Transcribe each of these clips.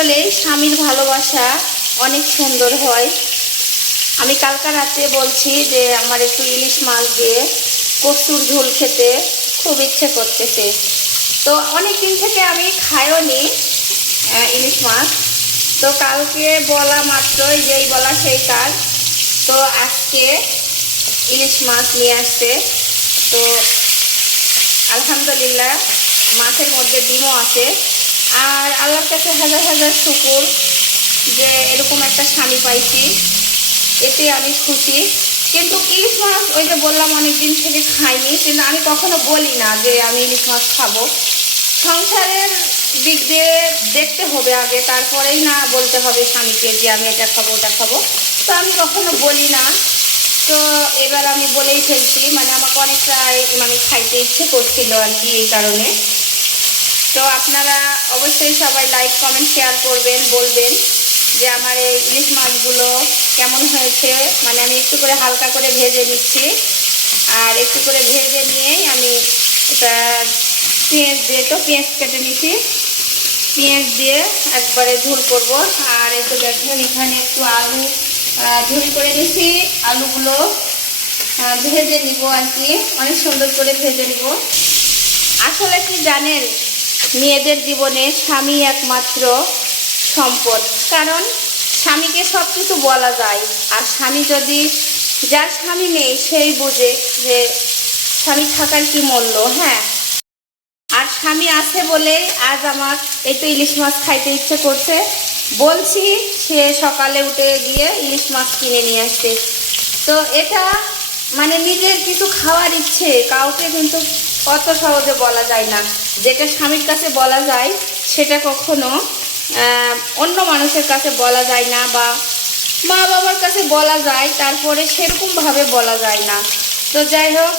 আসলে স্বামীর ভালোবাসা অনেক সুন্দর হয়। আমি কালকা রাতে বলছি যে, আমার একটু ইলিশ মাছ দিয়ে কচুর ঝোল খেতে খুব ইচ্ছে করতেছে। তো অনেক দিন থেকে আমি খাইও নি ইলিশ মাছ। তো কালকে বলা মাত্রই যেই বলা সেই কাজ তো আজকে ইলিশ মাছ নিয়ে আসছে। তো আলহামদুলিল্লাহ মাছের মধ্যে ডিমও আছে। আর আল্লাহর কাছে হাজার হাজার শুকুর যে এরকম একটা স্বামী পাইছি। এতে আমি খুশি। কিন্তু ইলিশ মাছ ওই যে বললাম অনেক দিন থেকে খাইনি, কিন্তু আমি কখনো বলি না যে আমি ইলিশ মাছ খাব। সংসারের দিক দিয়ে দেখতে হবে আগে, তারপরেই না বলতে হবে স্বামীকে যে আমি এটা খাব, ওটা খাব। তো আমি কখনো বলি না। তো এবার আমি বলেই ফেলছি মানে আমাকে অনেকটা মানে খাইতে ইচ্ছে করছিল আর কি এই কারণে। তো আপনারা অবশ্যই সবাই লাইক কমেন্ট শেয়ার করবেন, বলবেন যে আমার এই ইলিশ মাছগুলো কেমন হয়েছে। মানে আমি একটু করে হালকা করে ভেজে নিচ্ছি। আর একটু করে ভেজে নিয়েই আমি এটা পেঁয়াজ দিয়ে, তো পেঁয়াজ কেটে নিচ্ছি পেঁয়াজ দিয়ে একবারে ঝোল করব। আর এই তো দেখেন, এখানে একটু আলু ঝোল করে নিচ্ছি আলুগুলো ভেজে নিব আর কি। অনেক সুন্দর করে ভেজে নিব। আসলে কি জানেন মেয়েদের জীবনে স্বামী একমাত্র সম্পদ। কারণ স্বামীকে সব কিছু বলা যায়। আর স্বামী যদি, যার স্বামী নেই, সেই বোঝে যে স্বামী থাকার কি মূল্য হ্যাঁ। আর স্বামী আছে বলে আজ আমার এই তো ইলিশ মাছ খাইতে ইচ্ছে করছে। বলছি, সে সকালে উঠে গিয়ে ইলিশ মাছ কিনে নিয়ে আসছে তো এটা মানে নিজের কিছু খাওয়ার ইচ্ছে, কাউকে কিন্তু অত সহজে বলা যায় না। যেটা স্বামীর কাছে বলা যায়, সেটা কখনো অন্য মানুষের কাছে বলা যায় না বা মা বাবার কাছে বলা যায়, তারপরে সেরকমভাবে বলা যায় না। তো যাই হোক,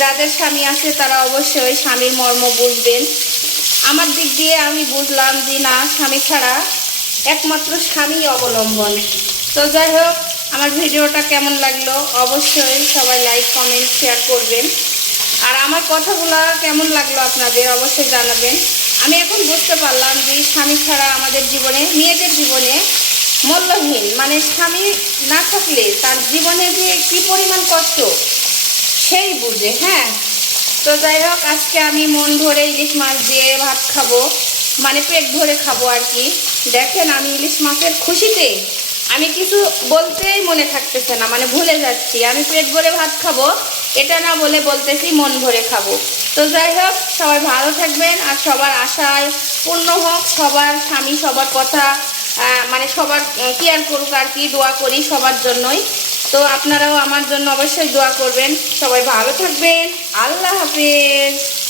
যাদের স্বামী আছে, তারা অবশ্যই স্বামীর মর্ম বুঝবেন। আমার দিক দিয়ে আমি বুঝলাম যে না, স্বামী ছাড়া একমাত্র স্বামী অবলম্বন। তো যাই হোক, আমার ভিডিওটা কেমন লাগল? অবশ্যই সবাই লাইক কমেন্ট শেয়ার করবেন। আর আমার কথাগুলো কেমন লাগল আপনাদের অবশ্যই জানাবেন। আমি এখন বুঝতে পারলাম যে স্বামী ছাড়া আমাদের জীবনে, মেয়েদের জীবনে মূল্যহীন মানে স্বামী না থাকলে তার জীবনে যে কি পরিমাণ কষ্ট, সেই বুঝে হ্যাঁ? তো যাই হোক, আজকে আমি মন ভরে ইলিশ মাছ দিয়ে ভাত খাব মানে পেট ভরে খাব আর কি। দেখেন, আমি ইলিশ মাছের খুশিতে, আমি কিছু বলতেই মনে থাকতেছে না মানে ভুলে যাচ্ছি। আমি পেট ভরে ভাত খাব এটা না বলে বলতেছি মন ভরে খাব। তো যাই হোক, সবাই ভালো থাকবেন আর সবার আশায় পূর্ণ হোক, সবার স্বামী, সবার কথা মানে সবার কেয়ার করুক আর কি, দোয়া করি সবার জন্যই। তো আপনারাও আমার জন্য অবশ্যই দোয়া করবেন। সবাই ভালো থাকবেন। আল্লাহ হাফেজ।